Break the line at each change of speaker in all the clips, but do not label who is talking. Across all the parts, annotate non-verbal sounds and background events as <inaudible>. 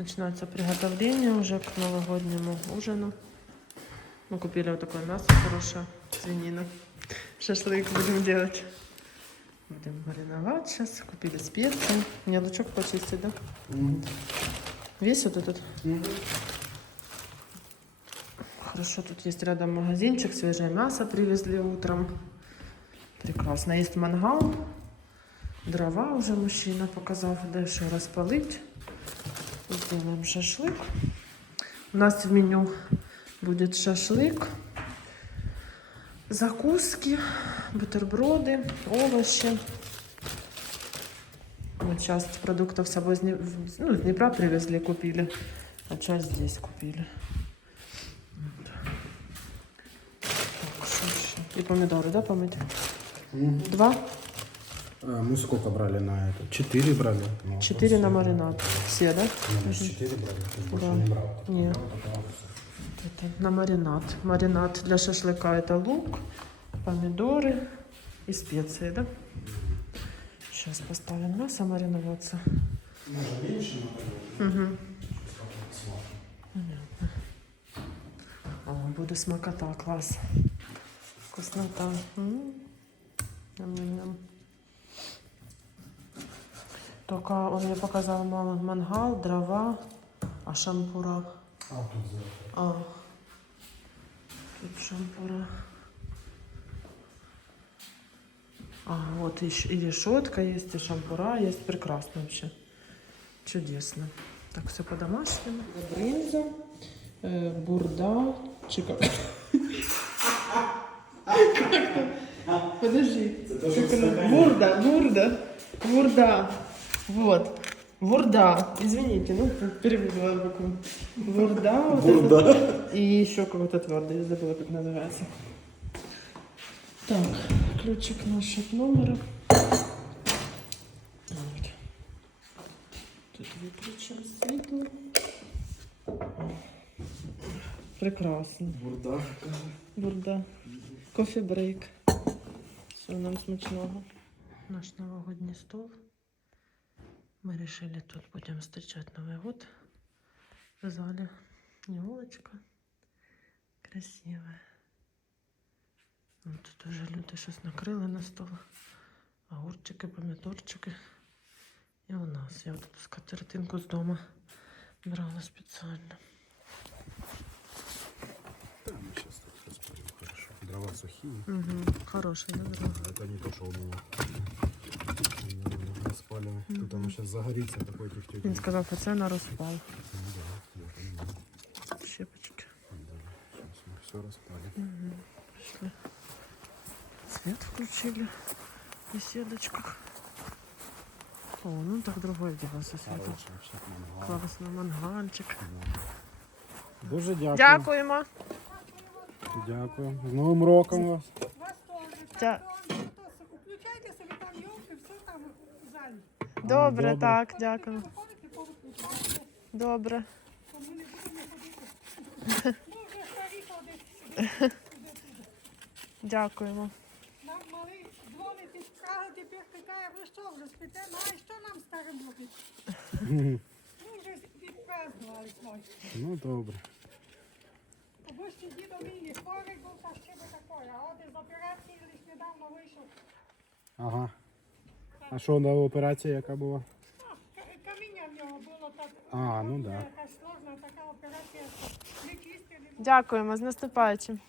Начинается приготовление уже к новогоднему ужину. Мы купили вот такое мясо хорошее, свинина. Шашлык будем делать. Будем мариновать сейчас. Купили специи. Мне лучок почистить, да? Весь вот этот? Хорошо, тут есть рядом магазинчик, свежее мясо привезли утром. Прекрасно. Есть мангал, дрова уже мужчина показал, дальше распалить. Сделаем шашлык. У нас в меню будет шашлык, закуски, бутерброды, овощи. Вот часть продуктов с собой с Дне- ну, с Днепра привезли, купили, а часть здесь купили. Вот. Так, что еще? И помидоры, да, помыть? Два?
А, мы сколько брали на это? Четыре брали? Ну,
Четыре на маринад. Все, да?
Ну, четыре брали, больше
Да.
не брал.
Не.
Брал только август.
Это на маринад. Маринад для шашлыка это лук, помидоры и специи, да? Сейчас поставим мясо мариноваться.
Может, меньше надо?
Угу. Понятно. О, буде смакота, класс. Вкуснота. М. Ням-ням-ням. Только он мне показал мало мангал, дрова, а шампура.
А, тут за
А, тут шампура. А, вот еще и решетка есть, и шампура есть. Прекрасно вообще. Чудесно. Так, все по-домашнему. Брынза, э, бурда, чика. <laughs> Подожди. Бурда, бурда, бурда. Вот. Бурда. Извините, ну, перевела букву. Бурда. вот это.
Бурда.
И еще какой-то твердый, я забыла, как называется. Так, ключик наш от номера. Вот. Тут выключим світло. Прекрасно.
Бурда.
Бурда. Кофе брейк. Все нам смачного. Наш новогодний стол. Мы решили тут будем встречать Новый год. В зале елочка. Красивая. Ну, тут уже люди щось накрили на стол. Огурчики, помідорчики. І у нас. Я тут скатертинку з дому брала спеціально.
Да, мы сейчас так распалим, хорошо. Дрова сухие.
Угу. Хороший, да, дрова?
Это не то, что у меня. Распалены. Тут оно сейчас загорится, такой тюк
Він сказав, а це на розпал.
Ну да, я понимаю.
Щепочки.
Да, сейчас мы все распалим.
Угу. Пішли. Свет включили. Беседочку. О, ну так другое дело со светом.
Хороший вообще мангал.
Класно, мангальчик.
Дуже дякую.
Дякуємо.
Дякую. З Новим роком вас.
Вас теж.
Дя- Добре,
добре.
так, дякую. Добре. <laughs> Дякуємо.
Нам малий дзвонить із Праги, тепер питає, ви що вже спите? Ну, а що нам старим робити? Ми <laughs> вже відпразднували свой.
Ну добре.
Або ще дідо мій не хворий був, та ще би такое. А от із операції лише недавно вийшов.
Ага. А що на операція яка була?
Ну, к- каміння в нього було так.
А, ну да.
Якась сложна така операція. Не чистили.
Дякуємо з наступаючим.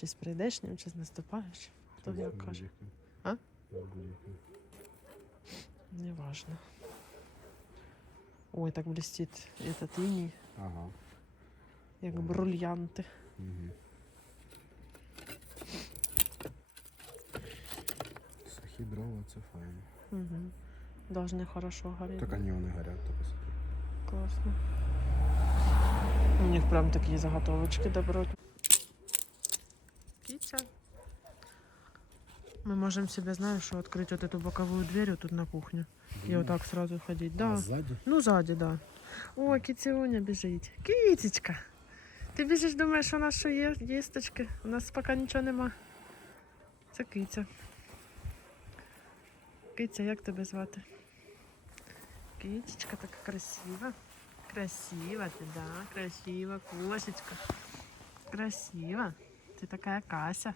Чи з прийдешнім, чи з наступаючим. Хто як каже. А? Неважно. Ой, так блестит этот иней,
Ага.
як бриллианти.
Угу. Сухі дрова, це файно.
Угу. Должны хорошо гореть.
Так вони вони горять, то посмотри.
Классно. У них прям такие заготовочки добротные. Китя. Мы можем себе, знаешь, что открыть вот эту боковую дверь вот тут на кухню. И вот так сразу ходить. Да.
А ззаді?
Ну, сзади, да. О, кітюня біжить. Кітечка. Ти біжиш, думаєш, у нас що є їсточки? У нас поки нічого нема. Це киця. Киця, як тебе звати? Кичечка така красива. Красива ти, да, красива кошечка. Красива. Ти така Кася.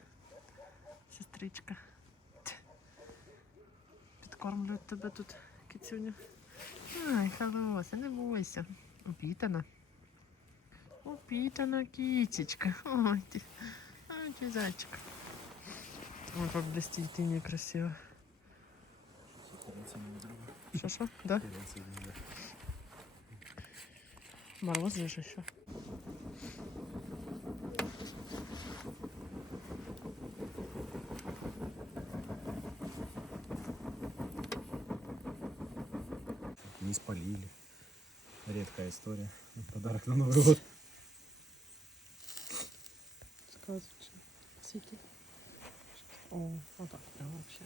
Сестричка. Ть. Підкормлюють тебе тут, кицюня. Ай, хороша, не бойся. Упітана. Упітана кичечка. Ой, ти. Ой, ти зайчик. Ой, как блестит тени красиво. Что, что? Да? Мороз же еще.
Не спалили. Редкая история. Подарок на Новый год.
Сказочно. Сики. О, вот так прям вообще.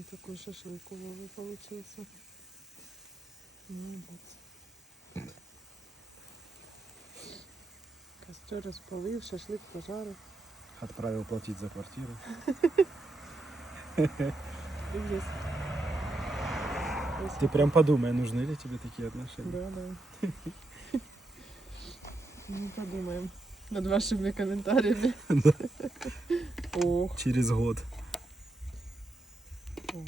И такой шашлык у Вовы получился. Молодец. Костер распалил, шашлык пожарил.
Отправил платить за квартиру. <laughs>
Привет.
Ты прям подумай, нужны ли тебе такие отношения.
Да, да. <laughs> Ну, подумаем над вашими комментариями. <laughs>
Через год.
ох.
Ну,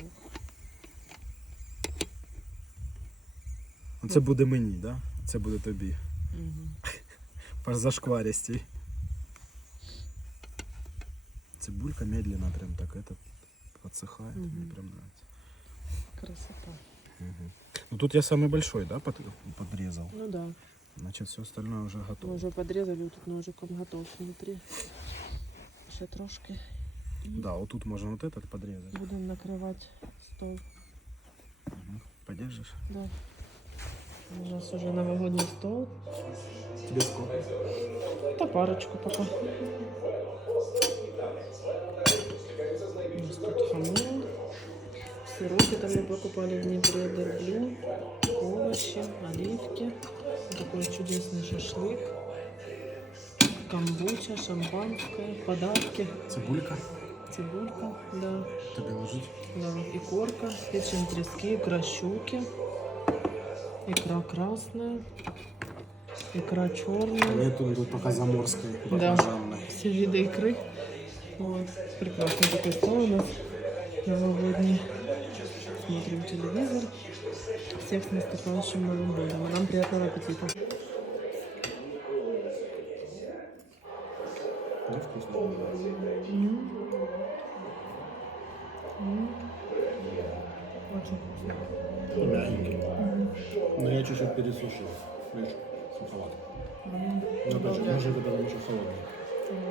Це буде мені, да? Це буде тобі.
Мгм. <laughs>
Паш зашкваристей. Цибулька медленно прям так это подсыхает. Мне
Мгм.
прям нравится.
Красота.
Ну тут я самый большой, да, под- подрезал.
Ну да.
Значит, все остальное уже
Мы
готово.
уже подрезали, вот тут ножиком готов внутри. Ще трошки.
Да, вот тут можно вот этот подрезать.
Будем накрывать стол.
Подержишь?
Да. У нас уже новогодний стол.
Тебе сколько?
Да парочку пока. У нас тут хамон. Сиропы там мы покупали в Днепре, дерблю, овощи, оливки. Такой чудесный шашлык. Камбуча, шампанское, подарки,
Цибулька.
цибулька, да,
Тебе ложить?
да, икорка, печень трески, икра щуки, икра красная, икра черная.
Нету, тут пока заморская.
Да. все виды икры. Вот. Прекрасный такой стол у нас новогодний. Смотрим телевизор. Всех с наступающим Новым годом. А нам приятного аппетита.
Да, вкусно.
Очень вкусно.
Ну, мягенький. Но я чуть-чуть пересушил. Видишь, суховато.
М.
Ну, опять же, может, это еще холодный.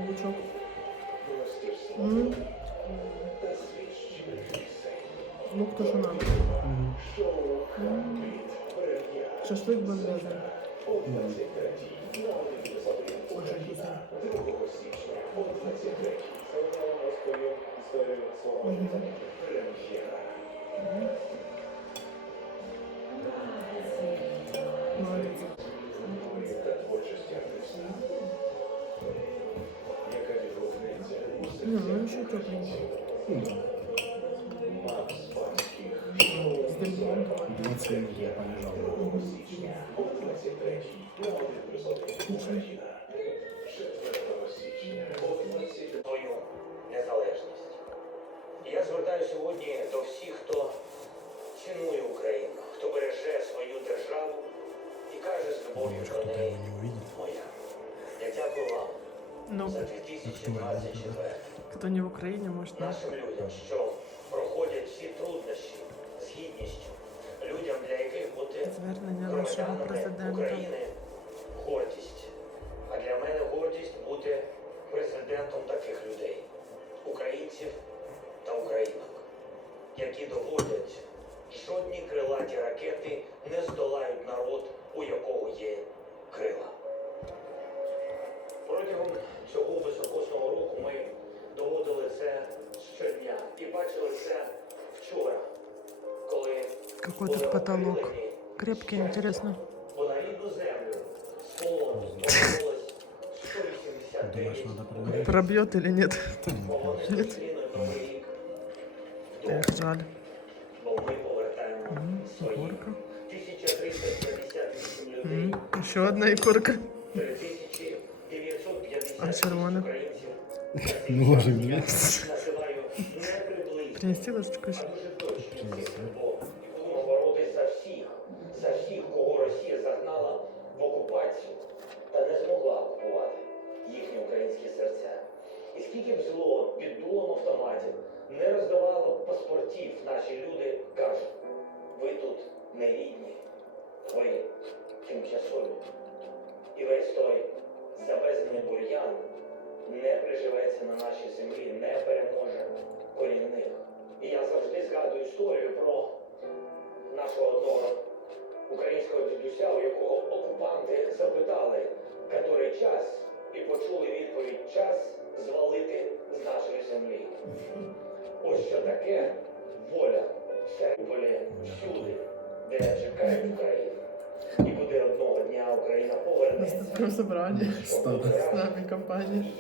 Лучок. М. Лук то, что надо. М. Шашлык бомбезный. Очень вкусно. Мгм. С дымком.
20 минут я полежал.
Свою незалежність. Я звертаю сьогодні до всіх, хто цінує Україну, хто береже свою державу і каже з любов'ю про неї моя. Я дякую вам
Ну,
за 2024
кто не в Украине, может, нет.
нашим людям, що проходять всі труднощі з гідністю, людям, для яких бути
Звернення нашого
громадянами
президента.
України
Какой
були
тут потолок.
обстріляні
Крепкий, интересно.
бо на рідну землю з полону повернулось 189
Думаешь, надо проверять?
Пробьет или нет?
полонених
Нет.
Україною новий рік.
Эх, жаль.
Бо ми повертаємо
М,
свої
Егор.
людей.
Ще одна ікорка.
3950
А червона?
українців.
Ножик, да?
Називаю не приблизно.
Принести ложечку ще?
скільки б зло під дулом автоматів не роздавало паспортів, наші люди кажуть, ви тут не рідні, ви тимчасові. І весь той завезений бур'ян не приживеться на нашій землі, не переможе корінних. І я завжди згадую історію про нашого одного українського дідуся, у якого окупанти запитали, котрий час, і почули відповідь час звалити з нашої землі. Ось що таке воля Серполі всюди, де чекають Україну. І куди одного дня Україна повернеться.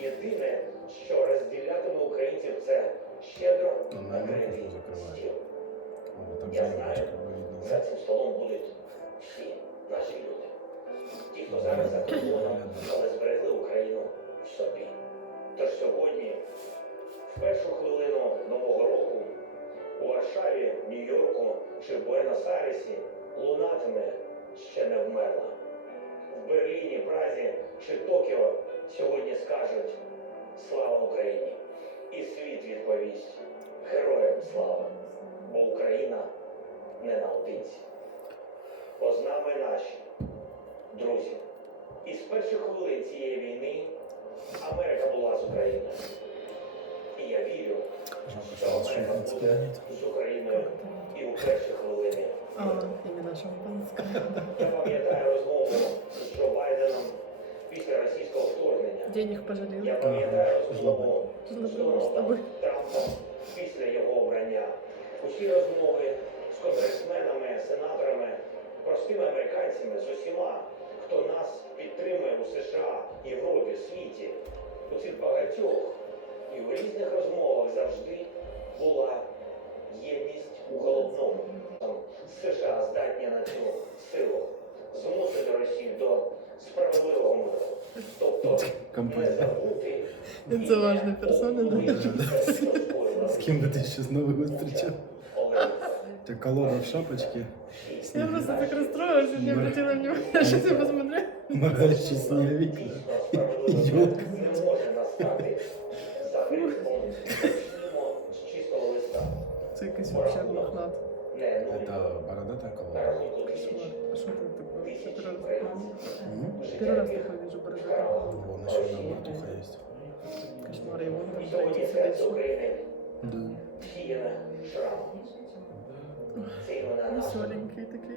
Єдине, що розділятиме українців, це щедро накритий стіл. Я знаю. За цим столом будуть всі наші люди. Ті, хто зараз за кордоном, але зберегли Україну в собі. Тож сьогодні, в першу хвилину Нового року, у Варшаві, Нью-Йорку чи в Буенос-Айресі лунатиме ще не вмерла. В Берліні, Празі чи Токіо сьогодні скажуть Слава Україні! І світ відповість Героям слава! Бо Україна не наодинці. Бо з нами наші друзі. І з перших хвилин цієї війни Америка була з Україною. І я вірю, що Америка буде з Україною і у перші хвилини. Я пам'ятаю розмову з Джо Байденом після російського вторгнення.
Денег
Я пам'ятаю розмову з Дональдом. Трампом після його обрання. Усі розмови з конгресменами, сенаторами, простими американцями, з усіма, хто нас підтримує у США, Європі, світі, у цих багатьох. І в різних розмовах завжди була єдність у головному. Там США здатні на цю силу змусити Росію до справедливого миру. Тобто не
Компания.
забути
Це важна персона, да?
С кем бы ты сейчас Новый год встречал? У тебя колода в шапочке,
Я просто так расстроилась, и не обратила внимания, что ты посмотрел.
моргающий снеговик. Ёлка.
Не може настати за грифом. Почнімо з чистого листа.
Це якийсь вообще блокнот.
Не нуль.
Это бородатая
На
колода.
рахунку тисяч.
А что это такое?
Тисячі
Первый раз
українців.
М?
такое- Первый раз такое вижу, бородатый.
Вон еще одна братуха есть.
Кошмар, его там
І сьогодні
третий
серце
сидит.
України
Да.
сіяне шрамом. Це імена наших
Веселенький такий.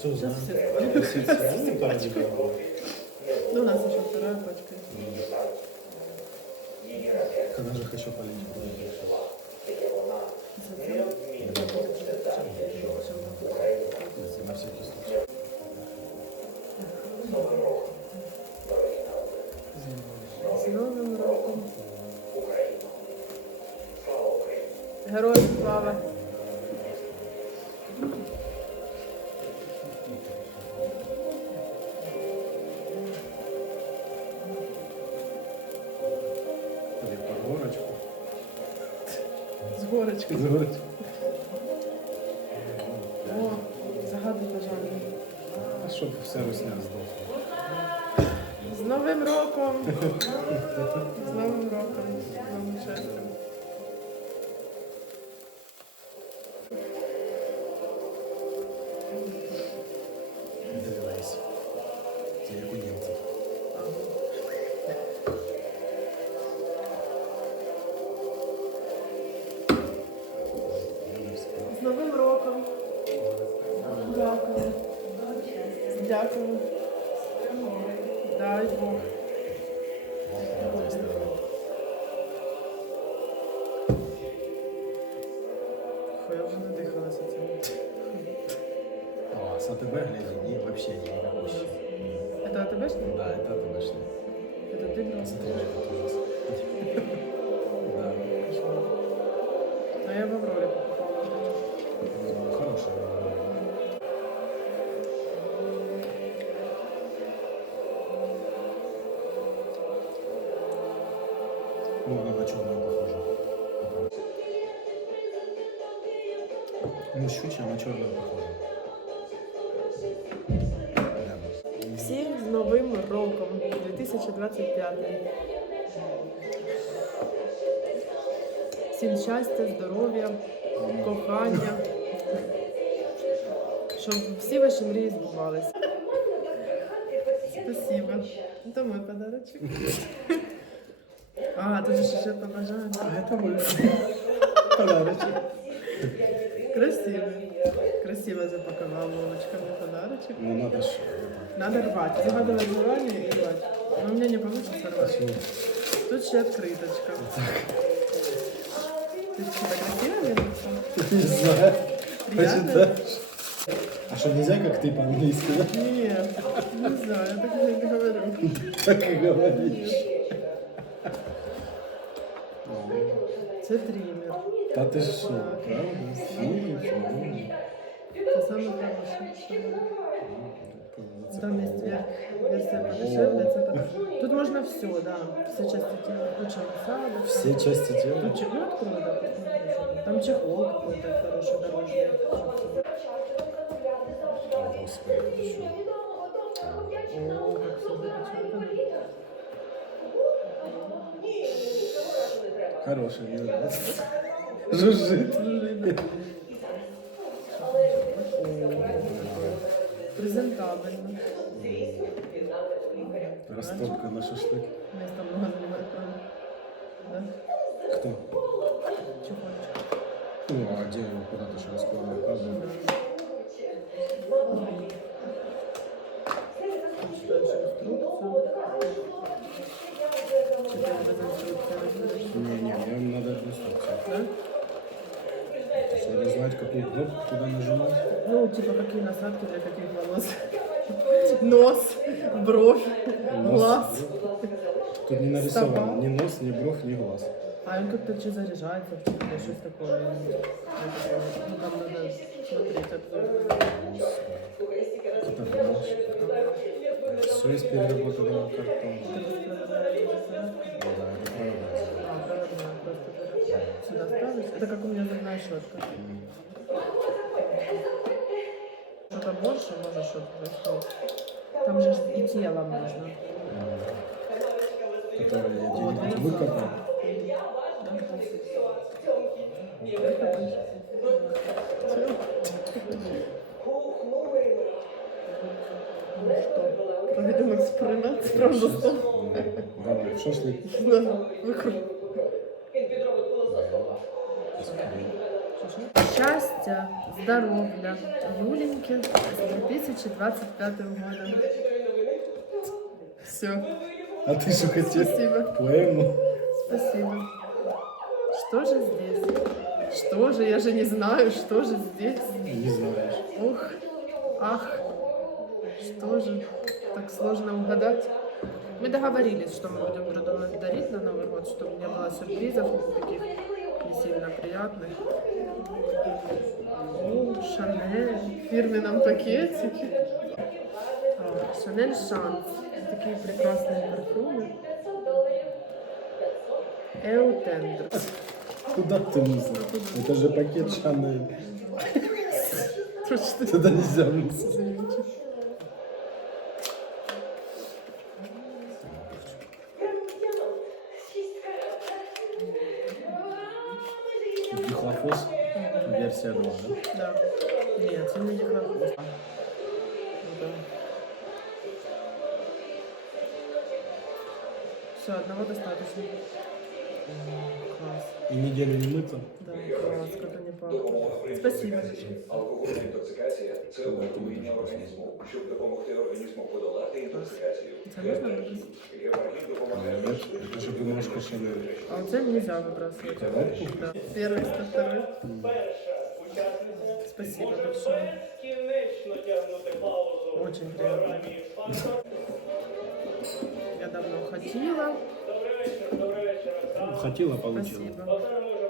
Європі.
Сейчас все узнаем.
Сейчас
Просить ради бога.
Європі не
Ну, у нас еще вторая пачка.
її знають. Її ракет,
Когда же хочу полить?
її жила, яке вона неодмінно буде дати, що Україна
На всякий случай.
з Новим роком, дорогі народи.
Под горочку.
О, загадуй бажання.
А чтоб вся русня сдохла.
З Новим роком! З Новим роком!
С АТБ вообще ні, не вообще.
Это АТБшный?
Да, это АТБшный.
Это ты брал?
Смотри, этот ужас. Да,
А я в Авроре покупала.
ну, она на черную похожа. Ну, щучья на черную похожа.
2025. Всім щастя, здоров'я, кохання. Щоб всі ваші мрії збувалися. Спасибо. Это мой подарочек. А, тут же ще побажання.
А это мой подарочек.
Красивый. Красиво запаковал Вовочка мне подарочек.
Ну, надо ж...
Надо рвать. Загадывать желание и рвать. У меня не получится рвать. Тут ще открыточка. Ты видишь? <laughs>
Не знаю.
Приятно?
А что, нельзя, как ты по-английски, да?
Нет, не знаю, я так не говорю. <laughs>
Так и говоришь.
Це триммер.
Да ты что, правда? Ну,
Це саме хороше. Там есть вер- версия подешевле, це подорожче. Тут можно все, да. Все части тела, куча масажа.
Все части тела.
Тут чехол открой, да, там. Чехол какой-то хороший, дорожный.
О, Господи, ты что?
О, как все.
Хороший, мне нравится. Жужжит.
Презентабельно.
Растопка на шашлык.
Место много занимает, правда? Да?
Кто?
Чехольчик.
Ну, а?
Читаешь инструкцию. Читаешь без инструкции, возьмешь.
Не, не, мне надо инструкцию.
Да?
Надо знать, какую кнопку куда нажимать.
Ну, типа, какие насадки для каких волос. Нос, бровь,
Нос.
глаз.
Тут не нарисовано
Стопа.
ни нос, ни бровь, ни глаз.
А он как-то что заряжается, типа, что такое. Ну, там надо смотреть обзор.
Это. Все из переработанного картона. Да, это правда.
Сюда ставишь. Это как у меня зубная щетка. Что-то больше можешь что-то. Там же и тело можно.
Который я где-нибудь выкопал.
Ну что, проведем эксперимент, правда, стол.
Давай, шашлык.
Да, выкру. Щастя, здоров'я, Юленьки з 2025 года. Все,
А ты что хотел?
спасибо,
Поэму?
спасибо. Что же здесь? Что же? Я же не знаю, что же здесь.
Не знаешь.
Ох, ах, что же? Так сложно угадать. Мы договорились, что мы будем друг другу дарить на Новый год, чтобы не было сюрпризов таких не сильно приятных. О, Шанель, фирменном пакетике. А, Шанель Шанс. Такие прекрасные парфюмы. Эутендр.
Куда ты внесла? Это же пакет Шанель. Туда нельзя внести. Версия 2, да?
Да. Нет, це не дихлофос. Ну, да. Все, одного достаточно. Класс.
И неделю не мыться.
Да, класс, как они пахнут. Спасибо.
Алкогольна інтоксикація це отруєння організму. Щоб допомогти організму подолати інтоксикацію.
Це можна вибрати?
Гепаргін допомагає
Знаешь, это же немножко шалит.
А вот это нельзя выбрасывать. Да. Первый, сто второй. Спасибо большое. Очень приятно. Я давно хотела.
Хотела, получила.
Спасибо.